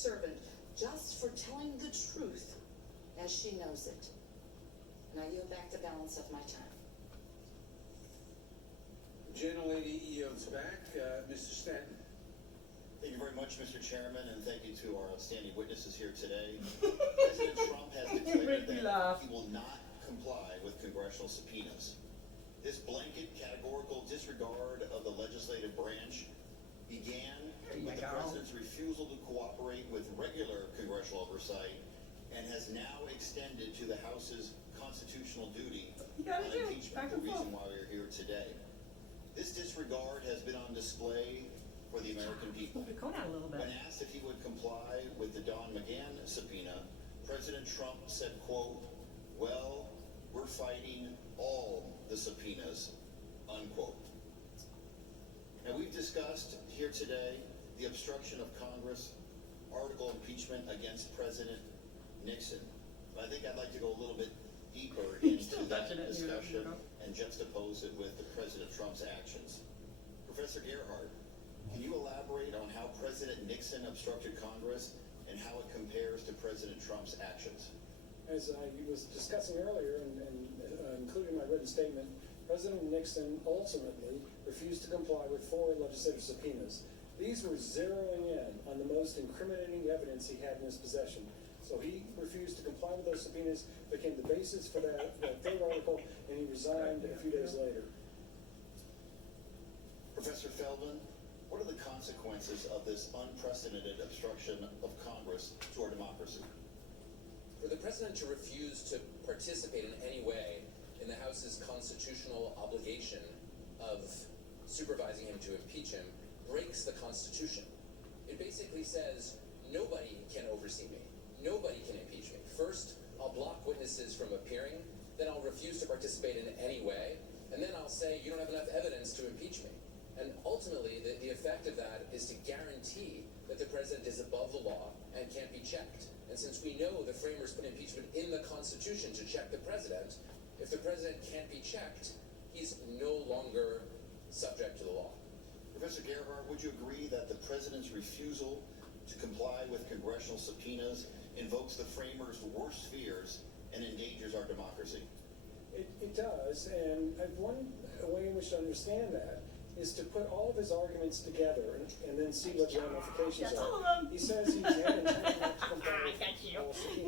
servant just for telling the truth as she knows it. And I yield back the balance of my time. Gentlelady yields back. Mr. Stanton. Thank you very much, Mr. Chairman, and thank you to our outstanding witnesses here today. President Trump has declared that he will not comply with congressional subpoenas. This blanket categorical disregard of the legislative branch began with the president's refusal to cooperate with regular congressional oversight and has now extended to the House's constitutional duty on impeachment, the reason why we are here today. This disregard has been on display for the American people. When asked if he would comply with the Don McGahn subpoena, President Trump said, quote, "Well, we're fighting all the subpoenas," unquote. Now, we've discussed here today the obstruction of Congress, article impeachment against President Nixon. But I think I'd like to go a little bit deeper into that discussion and juxtapose it with the President Trump's actions. Professor Gerhardt, can you elaborate on how President Nixon obstructed Congress and how it compares to President Trump's actions? As I was discussing earlier and including my written statement, President Nixon ultimately refused to comply with 4 legislative subpoenas. These were zeroing in on the most incriminating evidence he had in his possession. So he refused to comply with those subpoenas, became the basis for that 3rd article, and he resigned a few days later. Professor Feldman, what are the consequences of this unprecedented obstruction of Congress to our democracy? For the president to refuse to participate in any way in the House's constitutional obligation of supervising him to impeach him breaks the Constitution. It basically says, nobody can oversee me. Nobody can impeach me. First, I'll block witnesses from appearing, then I'll refuse to participate in any way, and then I'll say, you don't have enough evidence to impeach me. And ultimately, the effect of that is to guarantee that the president is above the law and can't be checked. And since we know the framers put impeachment in the Constitution to check the president, if the president can't be checked, he's no longer subject to the law. Professor Gerhardt, would you agree that the president's refusal to comply with congressional subpoenas invokes the framers' worst fears and endangers our democracy? It does, and one way in which to understand that is to put all of his arguments together and then see what the ramifications are. He says he's had intent not to comply with all subpoenas.